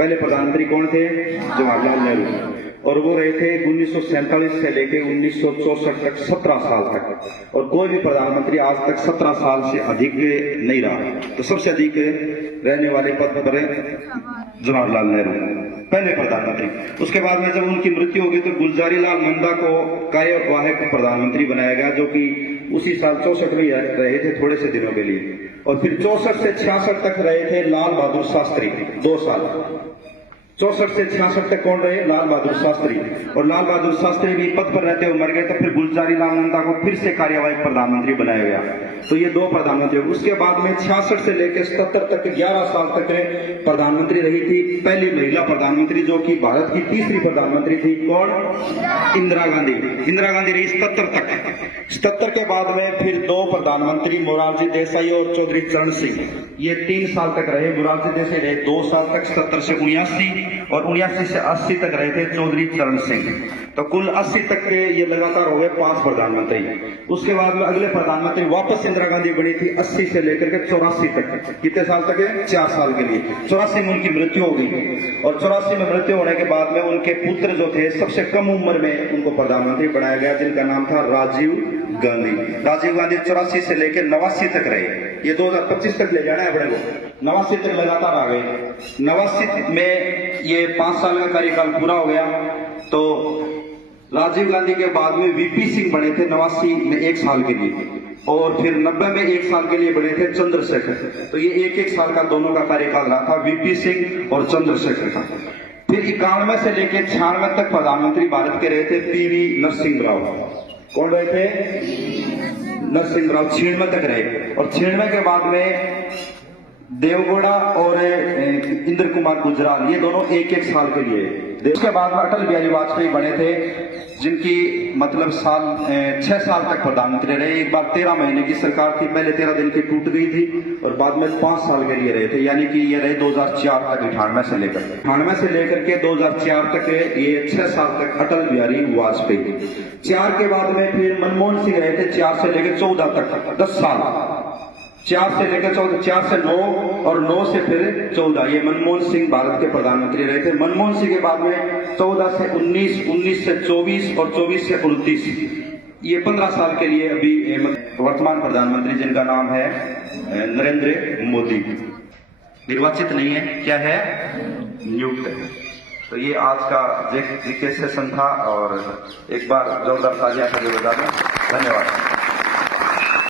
पहले प्रधानमंत्री कौन थे? जवाहरलाल नेहरू। और वो रहे थे 1947 से लेकर 1964 तक, 17 साल तक। और कोई भी प्रधानमंत्री आज तक 17 साल से अधिक नहीं रहा। तो सबसे अधिक रहने वाले पद पर जवाहरलाल नेहरू पहले प्रधानमंत्री। उसके बाद में जब उनकी मृत्यु हो गई तो गुलजारी लाल नंदा को कार्यवाहक प्रधानमंत्री बनाया गया, जो कि उसी साल 64 में रहे थे थोड़े से दिनों के लिए। और फिर 64 से 66 तक रहे थे लाल बहादुर शास्त्री, 2 साल। 64 से 66 तक कौन रहे? लाल बहादुर शास्त्री। और लाल बहादुर शास्त्री भी पद पर रहते हुए मर गए। तो फिर गुलजारी लाल नंदा को फिर से कार्यवाहक प्रधानमंत्री बनाया गया। तो ये 2 प्रधानमंत्री। उसके बाद में 66 से लेकर 77 तक 11 साल तक प्रधानमंत्री रही थी पहली महिला प्रधानमंत्री, जो कि भारत की तीसरी प्रधानमंत्री थी। कौन? इंदिरा गांधी। इंदिरा गांधी रही 77 तक। 77 के बाद में फिर 2 प्रधानमंत्री, मोरारजी देसाई और चौधरी चरण सिंह, ये 3 साल तक रहे। मोरारजी देसाई रहे 2 साल तक, 77 से 79, और 79 से 80 तक रहे थे चौधरी चरण सिंह। तो कुल 80 तक के ये लगातार हो गए 5 प्रधानमंत्री। उसके बाद में अगले प्रधानमंत्री वापस इंदिरा गांधी बनी थी 80 से लेकर के 84 तक। कितने साल तक है? 4 साल के लिए। 84 में उनकी मृत्यु हो गई। और 84 में मृत्यु होने के बाद में उनके पुत्र जो थे, सबसे कम उम्र में उनको प्रधानमंत्री बनाया गया, जिनका नाम था राजीव गांधी। राजीव गांधी 84 से लेकर 89 तक रहे। ये 2025 तक ले जाना है अपने को। 89 तक लगातार आ गए। 89 में ये 5 साल का कार्यकाल पूरा हो गया। तो राजीव गांधी के बाद में वीपी सिंह बने थे 89 में 1 साल के लिए। और फिर 90 में 1 साल के लिए बने थे चंद्रशेखर। तो ये 1-1 साल का दोनों का कार्यकाल रहा था, वीपी सिंह और चंद्रशेखर का। फिर 91 से लेकर 96 तक प्रधानमंत्री भारत के रहे थे पीवी नरसिंह राव। कौन रहे थे? नरसिंह राव 96 तक रहे। और 96 के बाद में देवगौड़ा और इंद्र कुमार गुजराल, ये दोनों 1-1 साल के लिए। उसके बाद में अटल बिहारी वाजपेयी बने थे, जिनकी मतलब 6 साल तक प्रधानमंत्री रहे। एक बार 13 महीने की सरकार थी, पहले 13 दिन की टूट गई थी, और बाद में 5 साल के लिए रहे थे। यानी कि ये रहे 2004 तक, 98 से लेकर के 2004 तक ये 6 साल तक अटल बिहारी वाजपेयी। 4 के बाद में फिर मनमोहन सिंह रहे थे 4 से लेकर 14 तक, 10 साल। 4 से लेकर 14, 4 से 9 और 9 से फिर 14, ये मनमोहन सिंह भारत के प्रधानमंत्री रहे थे। मनमोहन सिंह के बाद में 14 से 19, 19 से 24 और 24 से 29, ये 15 साल के लिए अभी वर्तमान प्रधानमंत्री, जिनका नाम है नरेंद्र मोदी। निर्वाचित नहीं है, क्या है? नियुक्त है। तो ये आज का जीके सेशन था, और एक बार जोरदार तालियां करके बता दें। धन्यवाद।